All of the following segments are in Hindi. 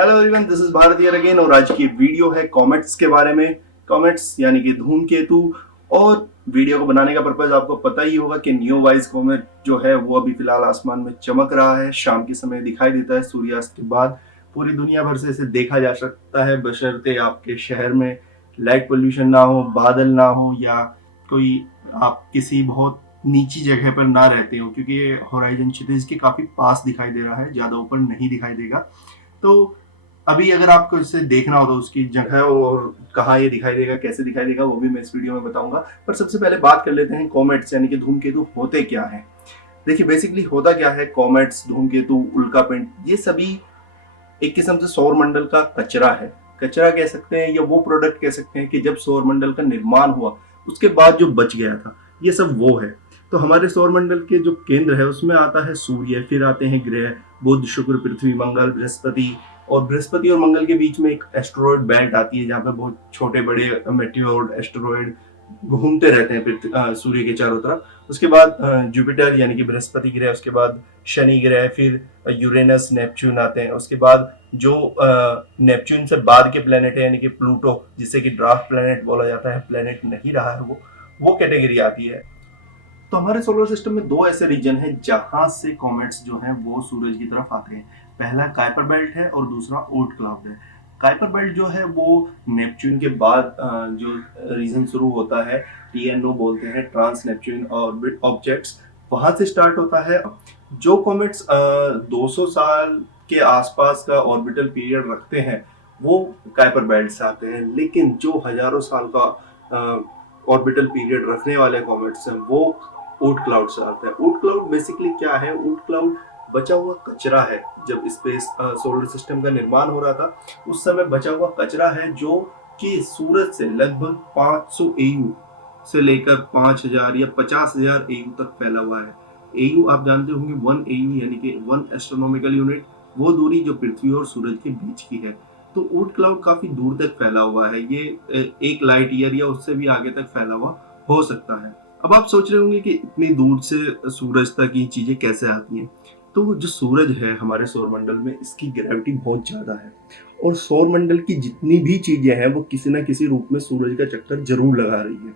Hello everyone, this is Bharat here again और आज की वीडियो है कॉमेट्स के बारे में। कॉमेट्स यानी कि धूमकेतु। और वीडियो को बनाने का पर्पज आपको पता ही होगा कि न्यूवाइज कॉमेट जो है वो अभी फिलहाल आसमान में चमक रहा है। शाम के समय दिखाई देता है सूर्यास्त के बाद। पूरी दुनिया भर से इसे देखा जा सकता है बशर्ते आपके शहर में लाइट पोल्यूशन ना हो, बादल ना हो, या कोई आप किसी बहुत नीची जगह पर ना रहते हो, क्योंकि ये होराइजन क्षितिज के काफी पास दिखाई दे रहा है, ज्यादा ऊपर नहीं दिखाई देगा। तो अभी अगर आपको इसे देखना हो तो उसकी जगह और कहाँ ये दिखाई देगा, कैसे दिखाई देगा, वो भी मैं इस वीडियो में बताऊंगा। पर सबसे पहले बात कर लेते हैं कॉमेट्स यानी कि धूमकेतु होते क्या है। देखिए बेसिकली होता क्या है, कॉमेट्स, धूमकेतु, उल्कापिंड, ये सभी एक किस्म से सौर मंडल का कचरा है। कचरा कह सकते हैं या वो प्रोडक्ट कह सकते हैं कि जब सौर मंडल का निर्माण हुआ उसके बाद जो बच गया था, ये सब वो है। तो हमारे सौर मंडल के जो केंद्र है उसमें आता है सूर्य, फिर आते हैं ग्रह बुध, शुक्र, पृथ्वी, मंगल, बृहस्पति। और बृहस्पति और मंगल के बीच में एक एस्टेरॉयड बेल्ट आती है जहाँ पे बहुत छोटे बड़े मेटियोर एस्टेरॉयड घूमते रहते हैं सूर्य के चारों तरफ। उसके बाद जुपिटर यानी कि बृहस्पति ग्रह, उसके बाद शनि ग्रह, फिर यूरेनस, नेपच्यून आते हैं। उसके बाद जो नेपच्यून से बाद के प्लेनेट है यानी कि प्लूटो, जिसे कि ड्राफ्ट प्लेनेट बोला जाता है, प्लेनेट नहीं रहा है वो कैटेगरी आती है। तो हमारे सोलर सिस्टम में दो ऐसे रीजन हैं जहां से कॉमेट्स जो हैं वो सूरज की तरफ आते हैं। पहला काइपर बेल्ट है और दूसरा ओर्ट क्लाउड है। काइपर बेल्ट जो है वो नेपच्यून के बाद जो रीजन शुरू होता है, TNO बोलते हैं, ट्रांस नेपच्यून ऑर्बिट ऑब्जेक्ट्स, वहां से स्टार्ट होता है। जो कॉमेट्स 200 साल के आसपास का ऑर्बिटल पीरियड रखते हैं वो काइपर बेल्ट से आते हैं, लेकिन जो हजारों साल का ऑर्बिटल पीरियड रखने वाले कॉमेट्स हैं वो ऊट क्लाउड से आता है। ऊट क्लाउड बेसिकली क्या है? ऊट क्लाउड बचा हुआ कचरा है। जब स्पेस सोलर सिस्टम का निर्माण हो रहा था उस समय बचा हुआ कचरा है जो कि सूरज से लगभग 500 AU से लेकर 5000 या 50,000 AU तक फैला हुआ है। AU आप जानते होंगे, 1 AU यानी कि 1 एस्ट्रोनॉमिकल यूनिट, वो दूरी जो पृथ्वी और सूरज के बीच की है। तो ऊट क्लाउड काफी दूर तक फैला हुआ है, ये 1 लाइट ईयर या उससे भी आगे तक फैला हुआ हो सकता है। अब आप सोच रहे होंगे कि इतनी दूर से सूरज तक ये चीजें कैसे आती हैं। तो जो सूरज है हमारे सौर मंडल में, इसकी ग्रेविटी बहुत ज्यादा है और सौर मंडल की जितनी भी चीजें हैं वो किसी ना किसी रूप में सूरज का चक्कर जरूर लगा रही है।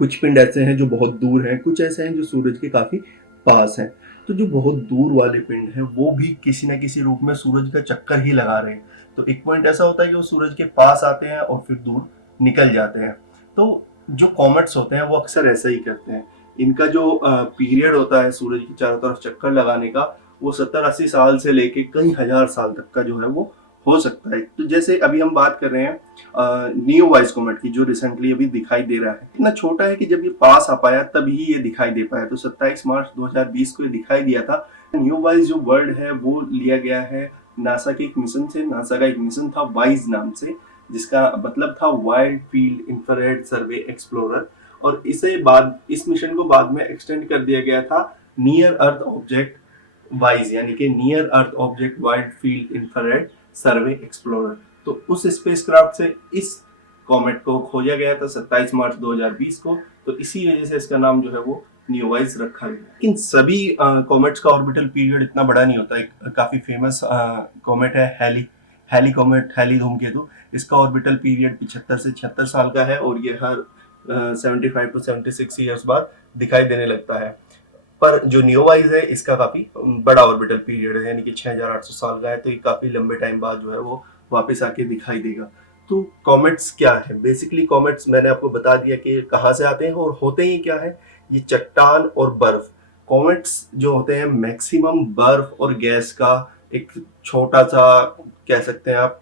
कुछ पिंड ऐसे हैं जो बहुत दूर हैं, कुछ ऐसे हैं जो सूरज के काफी पास हैं। तो जो बहुत दूर वाले पिंड हैं वो भी किसी ना किसी रूप में सूरज का चक्कर ही लगा रहे हैं। तो एक पॉइंट ऐसा होता है कि वो सूरज के पास आते हैं और फिर दूर निकल जाते हैं। तो जो कॉमेट्स होते हैं वो अक्सर ऐसा ही करते हैं। इनका जो पीरियड होता है सूरज की चारों तरफ चक्कर लगाने का, वो 70-80 साल से लेके कई हजार साल तक का जो है वो हो सकता है। तो जैसे अभी हम बात कर रहे हैं न्यूवाइज कॉमेट की, जो रिसेंटली अभी दिखाई दे रहा है, इतना छोटा है कि जब ये पास आ पाया तभी ये दिखाई दे पाया। तो 27 मार्च 2020 को ये दिखाई दिया था। न्यूवाइज जो वर्ड है वो लिया गया है नासा के एक मिशन से। नासा का एक मिशन था वाइज नाम से, जिसका मतलब था wide field infrared survey explorer. और इस मिशन को बाद में एक्सटेंड कर दिया गया था नियर अर्थ ऑब्जेक्ट वाइज, यानी कि near earth object wide field infrared survey explorer. तो उस स्पेसक्राफ्ट से इस कॉमेट को खोजा गया था 27 मार्च 2020 को। तो इसी वजह से इसका नाम जो है वो न्यूवाइज रखा गया। लेकिन सभी कॉमेट्स का ऑर्बिटल पीरियड इतना बड़ा नहीं होता। एक काफी फेमस कॉमेट है हैली कॉमेट, हैली धूमकेतु। इसका ऑर्बिटल पीरियड 75 से 76 साल का है और ये हर 75 टू 76 ईयर्स बाद दिखाई देने लगता है। पर जो न्यूवाइज है इसका काफी बड़ा ऑर्बिटल पीरियड है, यानी कि 6800 साल का है। तो ये काफी लंबे टाइम बाद जो है वो वापस आके दिखाई देगा। तो कॉमेट्स क्या है? बेसिकली कॉमेट्स मैंने आपको बता दिया कि कहाँ से आते हैं और होते ही क्या है। ये चट्टान और बर्फ, कॉमेट्स जो होते हैं मैक्सिमम बर्फ और गैस का एक छोटा सा, कह सकते हैं आप,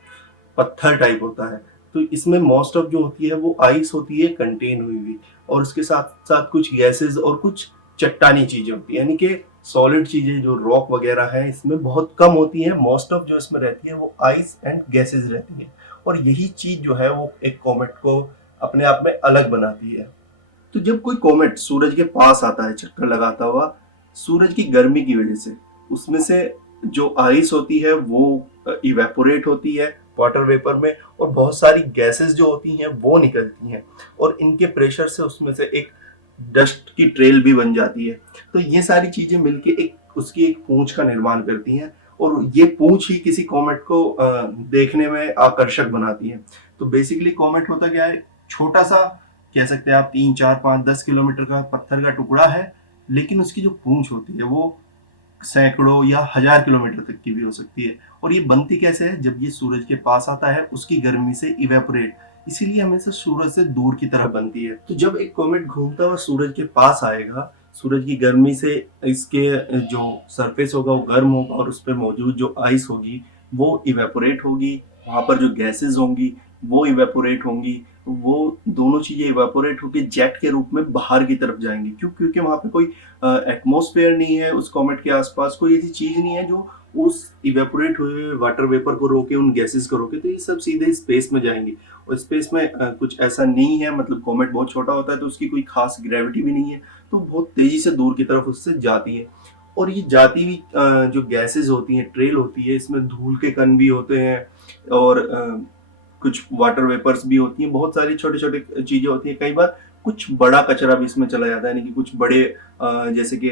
पत्थर टाइप होता है। तो इसमें मोस्ट ऑफ जो होती है वो आइस होती है कंटेन हुई हुई, और उसके साथ साथ कुछ गैसेस और कुछ चट्टानी चीजें होती है, यानी कि सॉलिड चीजें जो रॉक वगैरह है इसमें बहुत कम होती है। मोस्ट ऑफ जो इसमें रहती है वो आइस एंड गैसेस रहती है। और यही चीज जो है वो एक कॉमेट को अपने आप में अलग बनाती है। तो जब कोई कॉमेट सूरज के पास आता है चक्कर लगाता हुआ, सूरज की गर्मी की वजह से उसमें से जो आइस होती है वो इवेपोरेट होती है वाटर वेपर में, और बहुत सारी गैसेस जो होती हैं वो निकलती हैं, और इनके प्रेशर से उसमें से एक डस्ट की ट्रेल भी बन जाती है। तो ये सारी चीजें मिलके एक उसकी एक पूंछ का निर्माण करती हैं, और ये पूंछ ही किसी कॉमेट को देखने में आकर्षक बनाती है। तो बेसिकली कॉमेट होता क्या है, छोटा सा कह सकते हैं आप 3, 4, 5, 10 किलोमीटर का पत्थर का टुकड़ा है, लेकिन उसकी जो पूंछ होती है वो सैकड़ों या 1000 किलोमीटर तक की भी हो सकती है। और ये बनती कैसे है, जब ये सूरज के पास आता है उसकी गर्मी से इवेपोरेट, इसीलिए हमेशा सूरज से दूर की तरफ बनती है। तो जब एक कॉमेट घूमता हुआ सूरज के पास आएगा, सूरज की गर्मी से इसके जो सरफेस होगा वो गर्म होगा और उस पर मौजूद जो आइस होगी वो इवेपोरेट होगी, वहां पर जो गैसेस होंगी वो इवेपोरेट होंगी, वो दोनों चीजें इवेपोरेट होकर जेट के रूप में बाहर की तरफ जाएंगी। क्यों? क्योंकि वहां पे कोई एटमॉस्फेयर नहीं है, उस कॉमेट के आसपास कोई ऐसी चीज नहीं है जो उस इवेपोरेट हुए वाटर वेपर को रोके, उन गैसेस को रोके। तो ये सब सीधे स्पेस में जाएंगे और स्पेस में कुछ ऐसा नहीं है, मतलब कॉमेट बहुत छोटा होता है तो उसकी कोई खास ग्रेविटी भी नहीं है, तो बहुत तेजी से दूर की तरफ उससे जाती है। और ये जाती हुई जो गैसेस होती हैं, ट्रेल होती है, इसमें धूल के कण भी होते हैं और कुछ वाटर वेपर्स भी होती हैं, बहुत सारी छोटे छोटे चीजें होती हैं। कई बार कुछ बड़ा कचरा भी इसमें चला जाता है, यानी कि कुछ बड़े जैसे कि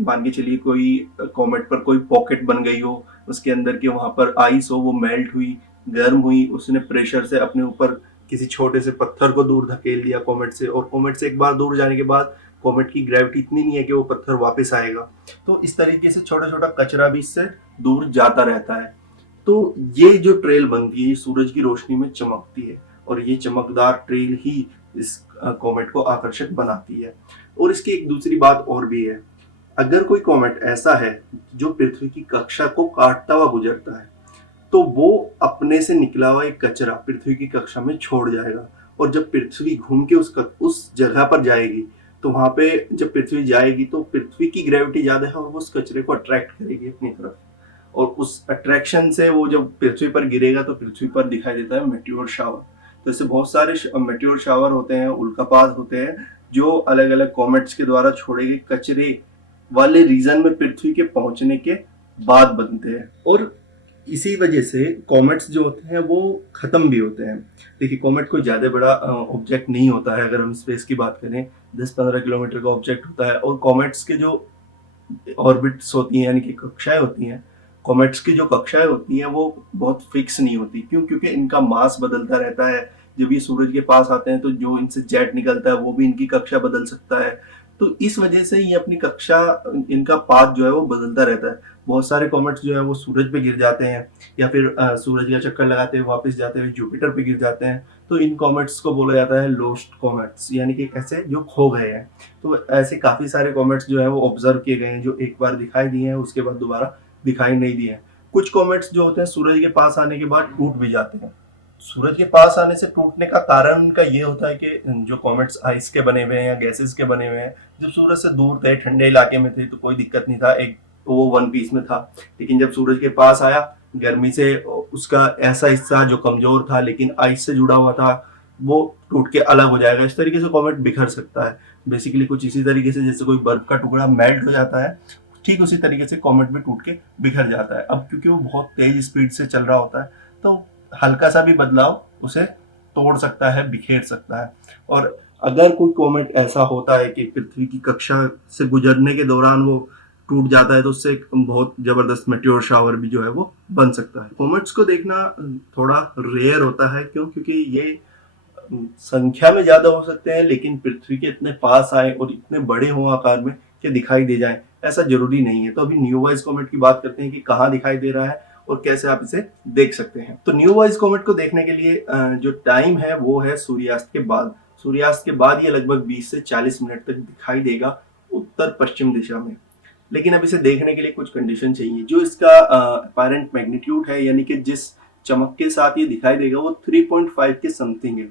मान के चलिए कोई कॉमेट पर कोई पॉकेट बन गई हो, उसके अंदर के वहां पर आइस हो, वो मेल्ट हुई, गर्म हुई, उसने प्रेशर से अपने ऊपर किसी छोटे से पत्थर को दूर धकेल दिया कॉमेट से, और कॉमेट से एक बार दूर जाने के बाद कॉमेट की ग्रेविटी इतनी नहीं है कि वो पत्थर वापस आएगा। तो इस तरीके से छोटा छोटा कचरा भी इससे दूर जाता रहता है। तो ये जो ट्रेल बनती है ये सूरज की रोशनी में चमकती है और ये चमकदार ट्रेल ही इस कॉमेट को आकर्षक बनाती है। और इसकी एक दूसरी बात और भी है, अगर कोई कॉमेट ऐसा है जो पृथ्वी की कक्षा को काटता हुआ गुजरता है तो वो अपने से निकला हुआ एक कचरा पृथ्वी की कक्षा में छोड़ जाएगा, और जब पृथ्वी घूम के उस जगह पर जाएगी तो वहां पे जब पृथ्वी जाएगी तो पृथ्वी की ग्रेविटी ज्यादा है और वो उस कचरे को अट्रैक्ट करेगी अपनी तरफ, और उस अट्रैक्शन से वो जब पृथ्वी पर गिरेगा तो पृथ्वी पर दिखाई देता है मेटियोर शावर। तो ऐसे बहुत सारे मेटियोर शावर होते हैं, उल्कापात होते हैं, जो अलग अलग कॉमेट्स के द्वारा छोड़े गए कचरे वाले रीजन में पृथ्वी के पहुंचने के बाद बनते हैं। और इसी वजह से कॉमेट्स जो होते हैं वो खत्म भी होते हैं। देखिए, कॉमेट कोई ज्यादा बड़ा ऑब्जेक्ट नहीं होता है, अगर हम स्पेस की बात करें 10-15 किलोमीटर का ऑब्जेक्ट होता है। और कॉमेट्स के जो ऑर्बिट्स होती हैं, यानी कि कक्षाएं होती हैं, कॉमेट्स की जो कक्षाएं होती हैं वो बहुत फिक्स नहीं होती। क्यों? क्योंकि इनका मास बदलता रहता है। जब ये सूरज के पास आते हैं तो जो इनसे जेट निकलता है वो भी इनकी कक्षा बदल सकता है। तो इस वजह से ये अपनी कक्षा, इनका पाथ जो है वो बदलता रहता है। बहुत सारे कॉमेट्स जो है वो सूरज पे गिर जाते हैं या फिर सूरज का चक्कर लगाते हुए वापस जाते हुए जुपिटर पे गिर जाते हैं। तो इन कॉमेट्स को बोला जाता है लोस्ट कॉमेट्स, यानी कि ऐसे जो खो गए हैं। तो ऐसे काफी सारे कॉमेट्स जो है वो ऑब्जर्व किए गए हैं, जो एक बार दिखाई दिए हैं उसके बाद दोबारा दिखाई नहीं दिए। कुछ कॉमेट्स जो होते हैं सूरज के पास आने के बाद टूट भी जाते हैं। सूरज के पास आने से टूटने का कारण उनका ये होता है कि जो कॉमेट्स आइस के बने हुए हैं या गैसेस के बने हुए हैं, जब सूरज से दूर थे, ठंडे इलाके में थे, तो कोई दिक्कत नहीं था, एक वो वन पीस में था। लेकिन जब सूरज के पास आया, गर्मी से उसका ऐसा हिस्सा जो कमजोर था लेकिन आइस से जुड़ा हुआ था वो टूट के अलग हो जाएगा। इस तरीके से कॉमेट बिखर सकता है। बेसिकली कुछ इसी तरीके से जैसे कोई बर्फ का टुकड़ा मेल्ट हो जाता है, ठीक उसी तरीके से कॉमेट भी टूट के बिखर जाता है। अब क्योंकि वो बहुत तेज स्पीड से चल रहा होता है तो हल्का सा भी बदलाव उसे तोड़ सकता है, बिखेर सकता है। और अगर कोई कॉमेट ऐसा होता है कि पृथ्वी की कक्षा से गुजरने के दौरान वो टूट जाता है तो उससे एक बहुत जबरदस्त मेटियोर शावर भी जो है वो बन सकता है। कॉमेट्स को देखना थोड़ा रेयर होता है। क्यों? क्योंकि ये संख्या में ज्यादा हो सकते हैं लेकिन पृथ्वी के इतने पास आए और इतने बड़े हो आकार में कि दिखाई दे जाए, ऐसा जरूरी नहीं है। तो अभी न्यूवाइज कॉमेट की बात करते हैं कि कहाँ दिखाई दे रहा है और कैसे आप इसे देख सकते हैं। तो न्यूवाइज कॉमेट को देखने के लिए जो टाइम है वो है सूर्यास्त के बाद। सूर्यास्त के बाद ये लगभग 20 से 40 मिनट तक दिखाई देगा उत्तर पश्चिम दिशा में। लेकिन अब इसे देखने के लिए कुछ कंडीशन चाहिए। जो इसका अपैरेंट मैग्नीट्यूड है, यानी कि जिस चमक के साथ ये दिखाई देगा, वो 3.5 के समथिंग है।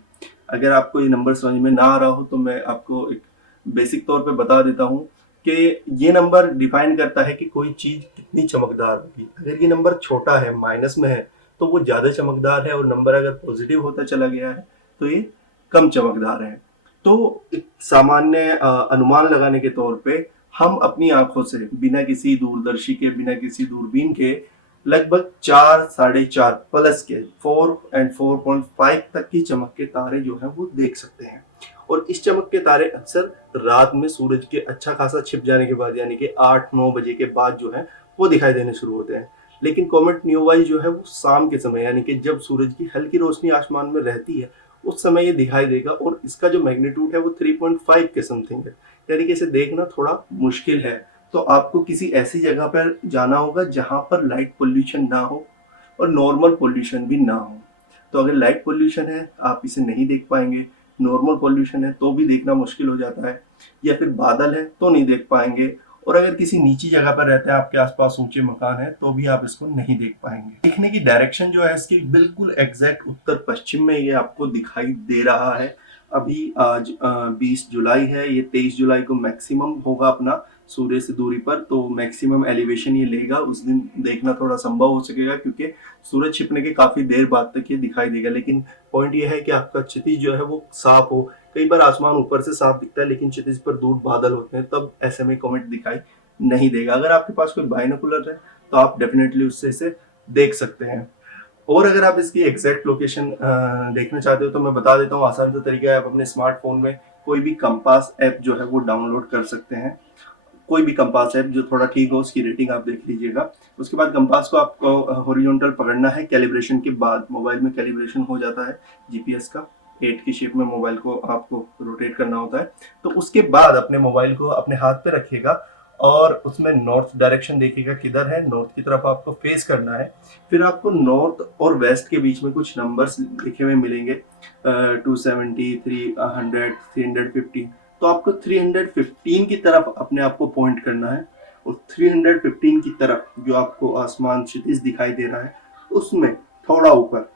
अगर आपको ये नंबर समझ में ना आ रहा हो तो मैं आपको एक बेसिक तौर पे बता देता हूँ कि ये नंबर डिफाइन करता है कि कोई चीज कितनी चमकदार होगी। अगर ये नंबर छोटा है, माइनस में है, तो वो ज्यादा चमकदार है, और नंबर अगर पॉजिटिव होता चला गया है तो ये कम चमकदार है। तो एक सामान्य अनुमान लगाने के तौर पे हम अपनी आंखों से बिना किसी दूरदर्शी के, बिना किसी दूरबीन के लगभग 4, 4.5 प्लस के 4 और 4.5 तक की चमक के तारे जो है वो देख सकते हैं। और इस चमक के तारे अक्सर रात में सूरज के अच्छा खासा छिप जाने के बाद, यानी कि 8-9 बजे के बाद जो है वो दिखाई देने शुरू होते हैं। लेकिन कॉमेट न्यूवाइज जो है वो शाम के समय यानी कि जब सूरज की हल्की रोशनी आसमान में रहती है उस समय ये दिखाई देगा, और इसका जो मैग्नीट्यूड है वो 3.5 के समथिंग है, यानी कि इसे देखना थोड़ा मुश्किल है। तो आपको किसी ऐसी जगह पर जाना होगा जहां पर लाइट पोल्यूशन ना हो और नॉर्मल पोल्यूशन भी ना हो। तो अगर लाइट पोल्यूशन है आप इसे नहीं देख पाएंगे, नॉर्मल पोल्यूशन है तो भी देखना मुश्किल हो जाता है, या फिर बादल है तो नहीं देख पाएंगे, और अगर किसी नीची जगह पर रहते हैं, आपके आसपास ऊंचे मकान है, तो भी आप इसको नहीं देख पाएंगे। देखने की डायरेक्शन जो है इसकी बिल्कुल एग्जैक्ट उत्तर पश्चिम में ये आपको दिखाई दे रहा है। अभी आज 20 जुलाई है, ये 23 जुलाई को मैक्सिमम होगा अपना सूर्य से दूरी पर, तो मैक्सिमम एलिवेशन ये लेगा। उस दिन देखना थोड़ा संभव हो सकेगा क्योंकि सूरज छिपने के काफी देर बाद तक ये दिखाई देगा। लेकिन पॉइंट ये है कि आपका क्षितिज जो है वो साफ हो। कई बार आसमान ऊपर से साफ दिखता है लेकिन क्षितिज पर दूर बादल होते हैं, तब ऐसे में कॉमेट दिखाई नहीं देगा। अगर आपके पास कोई बाइनोकुलर है तो आप डेफिनेटली उससे इसे देख सकते हैं। और अगर आप इसकी एग्जैक्ट लोकेशन देखना चाहते हो तो मैं बता देता हूँ, आसान सा तरीका है। आप अपने स्मार्टफोन में कोई भी कंपास ऐप जो है वो डाउनलोड कर सकते हैं। कोई भी कंपास ऐप जो थोड़ा ठीक हो उसकी रेटिंग आप देख लीजिएगा। उसके बाद कंपास को आपको हॉरिजॉन्टल पकड़ना है। कैलिब्रेशन के बाद मोबाइल में कैलिब्रेशन हो जाता है जीपीएस का, 8 की शेप में मोबाइल को आपको रोटेट करना होता है। तो उसके बाद अपने मोबाइल को अपने हाथ पे रखिएगा और उसमें नॉर्थ डायरेक्शन देखिएगा किधर है, नॉर्थ की तरफ आपको फेस करना है। फिर आपको नॉर्थ और वेस्ट के बीच में कुछ नंबर्स लिखे हुए मिलेंगे, 270, 300, 350। तो आपको 315 की तरफ अपने आप को पॉइंट करना है, और 315 की तरफ जो आपको आसमान क्षितिज दिखाई दे रहा है उसमें थोड़ा ऊपर,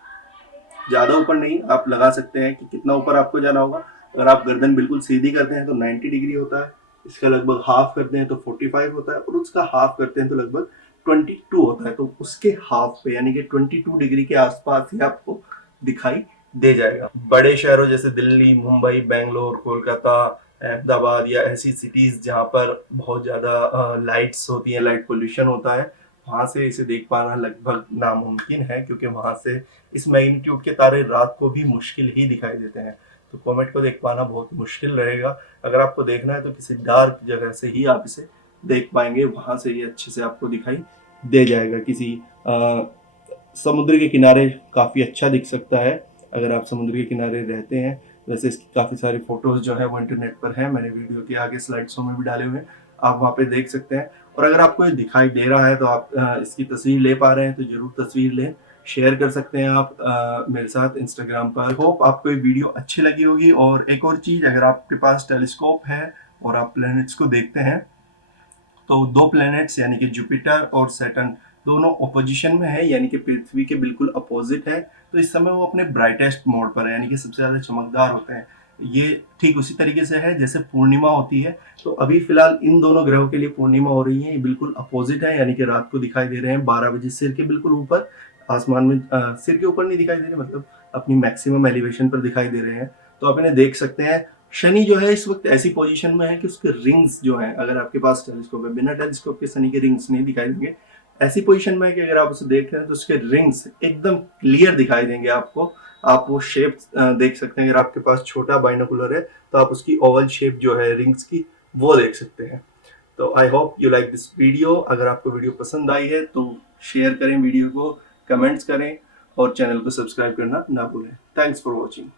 ज्यादा ऊपर नहीं, आप लगा सकते हैं कि कितना ऊपर आपको जाना होगा। अगर आप गर्दन बिल्कुल सीधी करते हैं तो 90 डिग्री होता है, इसका लगभग हाफ करते हैं तो 45 होता है, और उसका हाफ करते हैं तो लगभग 22 होता है। तो उसके हाफ पे यानी कि 22 डिग्री के आसपास ही आपको दिखाई दे जाएगा। बड़े शहरों जैसे दिल्ली, मुंबई, बेंगलोर, कोलकाता, अहमदाबाद या ऐसी सिटीज जहाँ पर बहुत ज्यादा लाइट्स होती हैं, लाइट पोल्यूशन होता है, वहां से इसे देख पाना लगभग नामुमकिन है, क्योंकि वहां से इस मैग्नीट्यूड के तारे रात को भी मुश्किल ही दिखाई देते हैं। तो कॉमेट को देख पाना बहुत मुश्किल रहेगा। अगर आपको देखना है तो किसी डार्क जगह से ही आप इसे देख पाएंगे, वहां से ये अच्छे से आपको दिखाई दे जाएगा। किसी समुद्र के किनारे काफी अच्छा दिख सकता है अगर आप समुद्र के किनारे रहते हैं। वैसे इसकी काफी सारी फोटोज जो है वो इंटरनेट पर है, मैंने वीडियो के आगे स्लाइड शो में भी डाले हुए हैं, आप वहाँ पे देख सकते हैं। और अगर आपको ये दिखाई दे रहा है तो आप इसकी तस्वीर ले पा रहे हैं तो जरूर तस्वीर लें, शेयर कर सकते हैं आप मेरे साथ इंस्टाग्राम पर। होप आपको ये वीडियो अच्छी लगी होगी। और एक और चीज, अगर आपके पास टेलीस्कोप है और आप प्लैनेट्स को देखते हैं तो 2 प्लैनेट्स यानी कि जुपिटर और सैटर्न दोनों ऑपोजिशन में है, यानी कि पृथ्वी के बिल्कुल अपोजिट है। तो इस समय वो अपने ब्राइटेस्ट मोड पर है, यानी कि सबसे ज्यादा चमकदार होते हैं। ये ठीक उसी तरीके से है जैसे पूर्णिमा होती है। तो अभी फिलहाल इन दोनों ग्रहों के लिए पूर्णिमा हो रही है, ये बिल्कुल अपोजिट है, यानी कि रात को दिखाई दे रहे हैं 12 बजे सिर के बिल्कुल ऊपर आसमान में। सिर के ऊपर नहीं दिखाई दे रहे, मतलब अपनी मैक्सिमम एलिवेशन पर दिखाई दे रहे हैं। तो आप इन्हें देख सकते हैं। शनि जो है इस वक्त ऐसी पोजीशन में है कि उसके रिंग्स जो हैं, अगर आपके पास टेलीस्कोप है, बिना टेलीस्कोप के शनि के रिंग्स नहीं दिखाई देंगे। ऐसी पोजीशन में है कि अगर आप उसे देख रहे हैं तो उसके रिंग्स एकदम क्लियर दिखाई देंगे आपको। आप वो शेप देख सकते हैं। अगर आपके पास छोटा बाइनोकुलर है तो आप उसकी ओवल शेप जो है रिंग्स की वो देख सकते हैं। तो I hope you like this video. अगर आपको वीडियो पसंद आई है तो शेयर करें वीडियो को, कमेंट्स करें और चैनल को सब्सक्राइब करना ना भूलें। Thanks for watching.